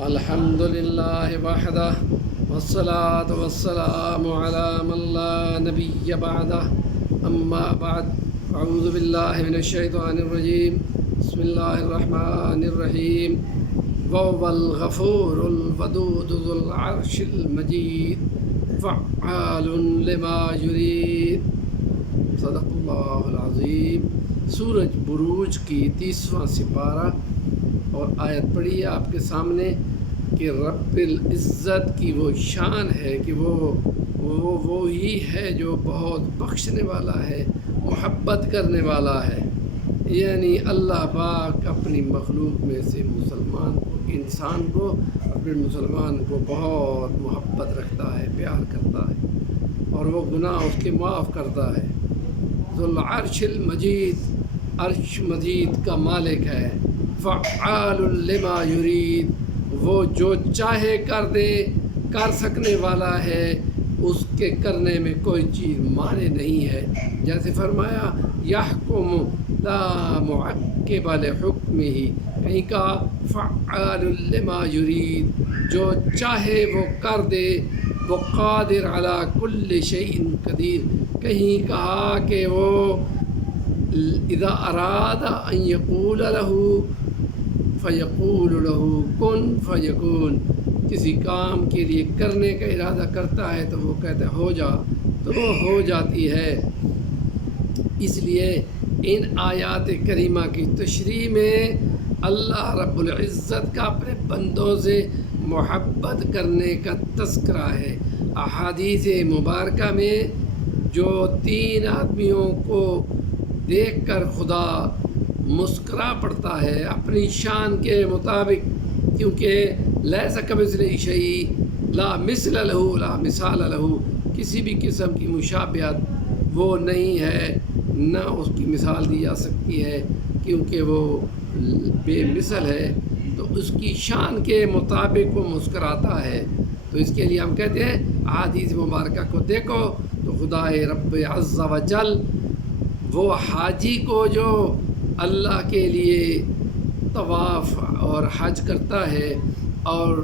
الحمد لله وحده والصلاة والسلام على من لا نبي بعده أما بعد أعوذ بالله من الشيطان الرجيم بسم الله الرحمن الرحيم وهو الغفور الودود ذو العرش المجيد فعال لما يريد صدق اللہ العظیم۔ سورج بروج کی 30واں سپارہ اور آیت پڑھی ہے آپ کے سامنے کہ رب العزت کی وہ شان ہے کہ وہ ہی ہے جو بہت بخشنے والا ہے، محبت کرنے والا ہے۔ یعنی اللہ پاک اپنی مخلوق میں سے انسان کو اپنے مسلمان کو بہت محبت رکھتا ہے، پیار کرتا ہے اور وہ گناہ اس کے معاف کرتا ہے۔ ذو العرش المجید، عرش مجید کا مالک ہے۔ فعال لما یرید، وہ جو چاہے کر سکنے والا ہے، اس کے کرنے میں کوئی چیز مانے نہیں ہے۔ جیسے فرمایا یحکم لا معقب لحکمہ، کہیں کہا فعال لما یرید، جو چاہے وہ کر دے، وہ قادر علی کل شیء قدیر، کہیں کہا کہ وہ اذا اراد ان یقول له فیقول له کن فیکون، کسی کام کے لیے کرنے کا ارادہ کرتا ہے تو وہ کہتا ہے ہو جا، تو وہ ہو جاتی ہے۔ اس لیے ان آیات کریمہ کی تشریح میں اللہ رب العزت کا اپنے بندوں سے محبت کرنے کا تذکرہ ہے۔ احادیث مبارکہ میں جو 3 آدمیوں کو دیکھ کر خدا مسکرا پڑتا ہے اپنی شان کے مطابق، کیونکہ لیس کمثلہ شیء لا مثل لہ لا مثال لہ، کسی بھی قسم کی مشابہت وہ نہیں ہے، نہ اس کی مثال دی جا سکتی ہے کیونکہ وہ بے مثل ہے، تو اس کی شان کے مطابق وہ مسکراتا ہے۔ تو اس کے لیے ہم کہتے ہیں احادیث مبارکہ کو دیکھو تو خدا رب عز و جل وہ حاجی کو جو اللہ کے لیے طواف اور حج کرتا ہے اور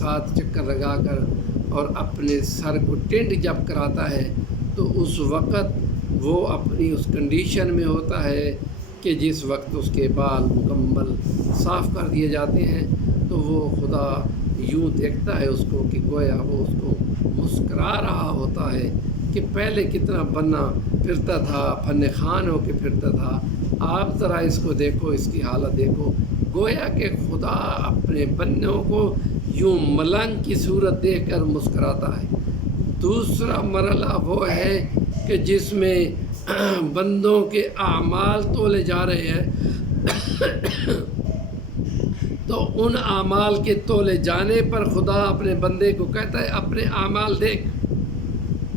7 چکر لگا کر اور اپنے سر کو ٹینڈ جب کراتا ہے تو اس وقت وہ اپنی اس کنڈیشن میں ہوتا ہے کہ جس وقت اس کے بال مکمل صاف کر دیے جاتے ہیں، تو وہ خدا یوں دیکھتا ہے اس کو کہ گویا وہ اس کو مسکرا رہا ہوتا ہے کہ پہلے کتنا بنا پھرتا تھا، فن خان ہو کے پھرتا تھا، آپ ذرا اس کو دیکھو، اس کی حالت دیکھو۔ گویا کہ خدا اپنے بندوں کو یوں ملنگ کی صورت دیکھ کر مسکراتا ہے۔ دوسرا مرحلہ وہ ہے کہ جس میں بندوں کے اعمال تولے جا رہے ہیں، تو ان اعمال کے تولے جانے پر خدا اپنے بندے کو کہتا ہے اپنے اعمال دیکھ،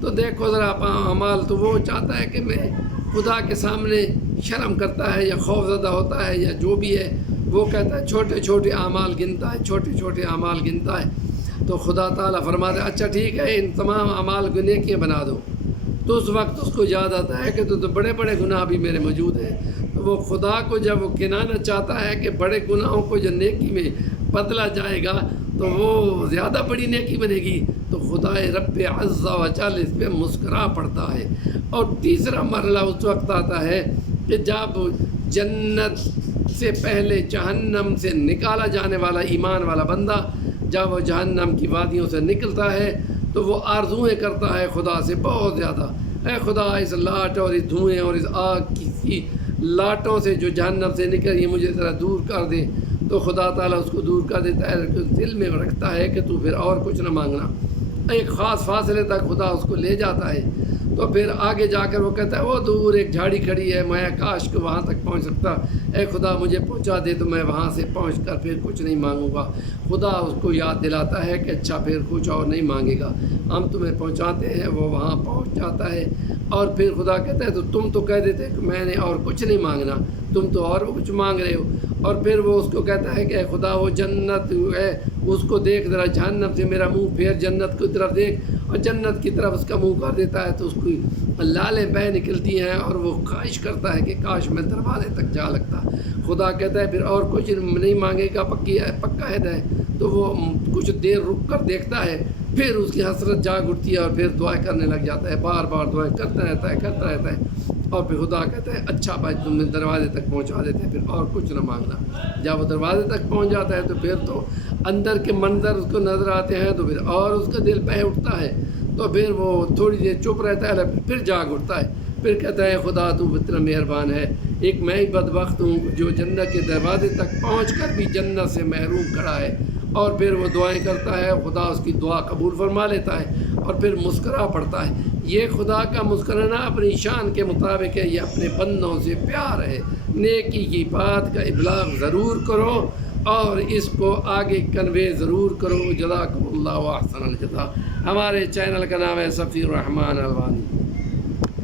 تو دیکھو ذرا اعمال، تو وہ چاہتا ہے کہ میں خدا کے سامنے شرم کرتا ہے یا خوف زدہ ہوتا ہے یا جو بھی ہے، وہ کہتا ہے چھوٹے چھوٹے اعمال گنتا ہے، چھوٹے چھوٹے اعمال گنتا ہے، تو خدا تعالیٰ فرماتا ہے اچھا ٹھیک ہے ان تمام اعمال کو نیکیاں بنا دو، تو اس وقت اس کو یاد آتا ہے کہ تو بڑے بڑے گناہ بھی میرے موجود ہیں، تو وہ خدا کو جب وہ گنانا چاہتا ہے کہ بڑے گناہوں کو جو نیکی میں بدلا جائے گا تو وہ زیادہ بڑی نیکی بنے گی، تو خدا رب عز و جل اس پہ مسکرا پڑتا ہے۔ اور تیسرا مرحلہ اس وقت آتا ہے کہ جب جنت سے پہلے جہنم سے نکالا جانے والا ایمان والا بندہ جب وہ جہنم کی وادیوں سے نکلتا ہے تو وہ آرزوئیں کرتا ہے خدا سے بہت زیادہ، اے خدا اس لاٹ اور اس دھوئیں اور اس آگ کی لاٹوں سے جو جہنم سے نکل رہی ہے مجھے ذرا دور کر دے، تو خدا تعالیٰ اس کو دور کر دیتا ہے، دل میں رکھتا ہے کہ تو پھر اور کچھ نہ مانگنا۔ ایک خاص فاصلے تک خدا اس کو لے جاتا ہے، تو پھر آگے جا کر وہ کہتا ہے وہ دور ایک جھاڑی کھڑی ہے، میں کاش کہ وہاں تک پہنچ سکتا، اے خدا مجھے پہنچا دے تو میں وہاں سے پہنچ کر پھر کچھ نہیں مانگوں گا۔ خدا اس کو یاد دلاتا ہے کہ اچھا پھر کچھ اور نہیں مانگے گا، ہم تمہیں پہنچاتے ہیں، وہ وہاں پہنچ جاتا ہے، اور پھر خدا کہتا ہے تو تم تو کہہ دیتے کہ میں نے اور کچھ نہیں مانگنا، تم تو اور کچھ مانگ رہے ہو، اور پھر وہ اس کو کہتا ہے کہ اے خدا وہ جنت ہے اس کو دیکھ ذرا، جہنم سے میرا منہ پھیر، جنت کی طرف دیکھ، اور جنت کی طرف اس کا منہ کر دیتا ہے تو اس کو لالیں بہہ نکلتی ہیں اور وہ خواہش کرتا ہے کہ کاش میں دروازے تک جا لگتا۔ خدا کہتا ہے پھر اور کچھ نہیں مانگے گا، پکا عہد ہے۔ تو وہ کچھ دیر رک کر دیکھتا ہے، پھر اس کی حسرت جاگ اٹھتی ہے اور پھر دعائیں کرنے لگ جاتا ہے، بار بار دعائیں کرتا رہتا ہے۔ اور پھر خدا کہتا ہے اچھا بھائی تم نے دروازے تک پہنچا دیتے ہیں، پھر اور کچھ نہ مانگنا۔ جب وہ دروازے تک پہنچ جاتا ہے تو پھر تو اندر کے منظر اس کو نظر آتے ہیں، تو پھر اور اس کا دل بہہ اٹھتا ہے۔ تو پھر وہ تھوڑی دیر چپ رہتا ہے، پھر جاگ اٹھتا ہے، پھر کہتا ہے خدا تو اتنا مہربان ہے، ایک میں ہی بدبخت ہوں جو جنت کے دروازے تک پہنچ کر بھی جنت سے محروم کھڑا ہے۔ اور پھر وہ دعائیں کرتا ہے، خدا اس کی دعا قبول فرما لیتا ہے اور پھر مسکرا پڑتا ہے۔ یہ خدا کا مسکرانا اپنی شان کے مطابق ہے، یہ اپنے بندوں سے پیار ہے۔ نیکی کی بات کا ابلاغ ضرور کرو اور اس کو آگے کنوے ضرور کرو۔ جزاکم اللہ احسن الجزا۔ ہمارے چینل کا نام ہے صفی الرحمن الوانی۔